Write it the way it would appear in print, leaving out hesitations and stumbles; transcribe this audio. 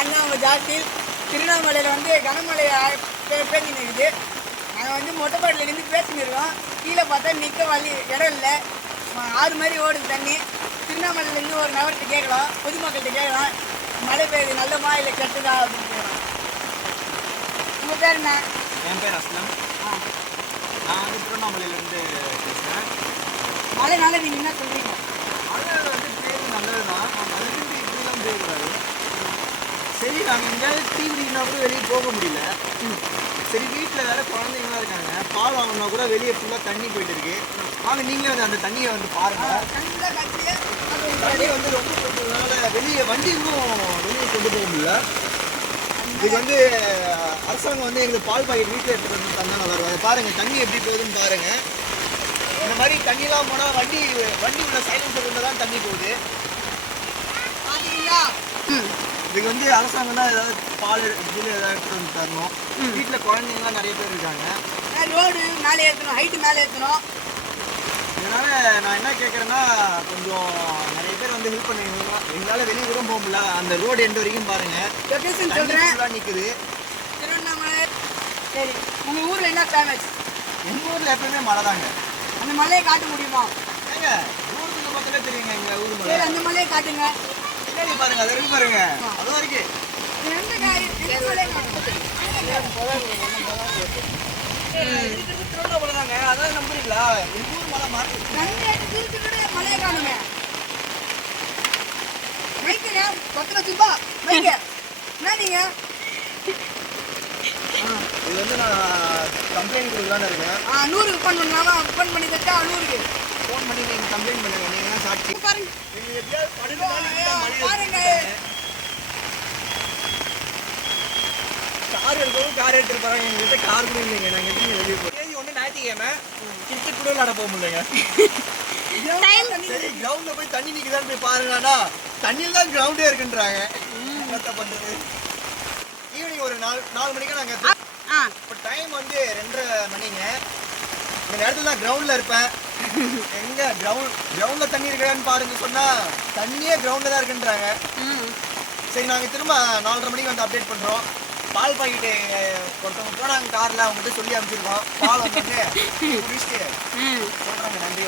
நான் தான் உங்கள் ஜாஸ்தி. திருவண்ணாமலையில் வந்து கனமழை பேசின்னு இருக்குது. நாங்கள் வந்து மொட்டைப்பாட்டில் நின்று பேசின்னு இருக்கோம். கீழே பார்த்தா நிற்க வழி இடம் இல்லை. ஆறு மாதிரி ஓடுது தண்ணி. திருவண்ணாமலையிலேருந்து ஒரு நகரத்தை கேட்கலாம், பொதுமக்கள்கிட்ட கேட்கலாம், மழை பெய்யுது நல்லமா இல்லை கெட்டதா அப்படின்னு கேட்கலாம். உங்கள் பேர் என்ன? என் பேர் அஸ்லம். நான் வந்து திருவண்ணாமலையிலேருந்து பேசுகிறேன். மழைனால நீங்கள் என்ன சொல்கிறீங்க? மழை வந்து பேர் நல்லது தான், அதுக்கு இப்படி தான் பேசக்கூடாது. சரி, நாங்கள் எங்கேயாவது டீ குடிக்கினா கூட வெளியே போக முடியல. சரி, வீட்டில் வேறு குழந்தைங்களாம் இருக்காங்க, பால் வாங்கினா கூட வெளியே ஃபுல்லாக தண்ணி போயிட்டு இருக்கு. வாங்க நீங்களே வந்து அந்த தண்ணியை வந்து பாருங்கள். தண்ணி வந்து ரொம்ப போட்டதுனால வெளியே வண்டியும் வெளியே கொண்டு போக முடியல. இது வந்து அரசாங்கம் வந்து எங்களுக்கு பால் பாக்கெட் வீட்டில் எடுத்துகிட்டு வந்து தந்தாங்க வருவாங்க. பாருங்கள் தண்ணி எப்படி போகுதுன்னு பாருங்கள். இந்த மாதிரி தண்ணிலாம் போனால் வண்டி உள்ள சைலன்சர் கொண்டு தான் தண்ணி போகுது. இதுக்கு வந்து அரசாங்கம் தான் ஏதாவது பால் இதில் ஏதாவது எடுத்துகிட்டு வந்து தரணும். வீட்டில் குழந்தைங்கலாம் நிறைய பேர் இருக்காங்க. ரோடு மேலே ஏற்றணும், ஹைட்டு மேலே ஏற்றணும். இதனால் நான் என்ன கேட்குறேன்னா, கொஞ்சம் நிறைய பேர் வந்து ஹெல்ப் பண்ணுவீங்க. எங்களால் வெளியே கூட போக முடியல. அந்த ரோடு எண்டு வரைக்கும் பாருங்கள், லொக்கேஷன் சொல்கிறேன், நிற்குது. திருவண்ணாமலை. சரி, உங்கள் ஊரில் என்ன ஃபேமஸ்? எங்கள் ஊரில் எப்பவுமே மழை தாங்க. அந்த மலையை காட்ட முடியுமா? ஏங்க ஊருக்கு பார்த்தாலே தெரியுங்க எங்கள் ஊர் மலை. சரி, அந்த மலையை காட்டுங்க. பின்னாடி பாருங்க, அது வரைக்கும் பாருங்க, அது வரைக்கும். திருவண்ணாமலை தாங்க, அதான் நம்புறீங்களா? எங்கள் ஊர் மலை மாறி மலையை காணுங்க. மைக்குங்க 10 லட்சம் ரூபாய் மைக்கு. என்ன நீங்க? இது வந்து நான் கம்ப்ளைண்ட் கொடுக்கலான்னு இருக்கேன். 100க்கு ஃபோன் பண்ணலாமா? ஃபோன் பண்ணி தட்டா 100க்கு ஃபோன் பண்ணி நீங்கள் கம்ப்ளைண்ட் பண்ணுங்க. நீங்கள் தான் சாட்சி. பாருங்க பாருங்க. கார் எடுக்கவும் கார் எடுத்துட்டு போகிறாங்க. எங்ககிட்ட கார் கூட இல்லைங்க. நாங்கள் எப்படி வெளியே போகிறோம்? தேதி ஒன்று ஞாயிற்றுக்கிழமை கிரிக்கெட் கூட விளாட போக முடியலைங்க. சரி, கிரவுண்டில் போய் தண்ணி நிற்குதான்னு போய் பாருங்கண்ணா, தண்ணியில் தான் கிரவுண்டே இருக்குன்றாங்க. என்னத்த பண்ணுறது? ஈவினிங் ஒரு 4 மணிக்கு நாங்கள் இப்போ டைம் வந்து 2:30 மணிங்க. இந்த நேரத்தில் நான் கிரவுண்டில் இருப்பேன். எங்கே கிரவுண்டில் தண்ணி இருக்கிறான்னு பாருங்க சொன்னால் தண்ணியே கிரவுண்டில் தான் இருக்குன்றாங்க. சரி, நாங்கள் திரும்ப 4:30 மணிக்கு வந்து அப்டேட் பண்ணுறோம். பால் பாக்கெட்டு ஒருத்தவங்க போனாங்க காரில், அவங்ககிட்ட சொல்லி அனுப்பிச்சிருக்கோம். பால் வந்து குடிச்சிட்டு சொல்கிறாங்க. நன்றி.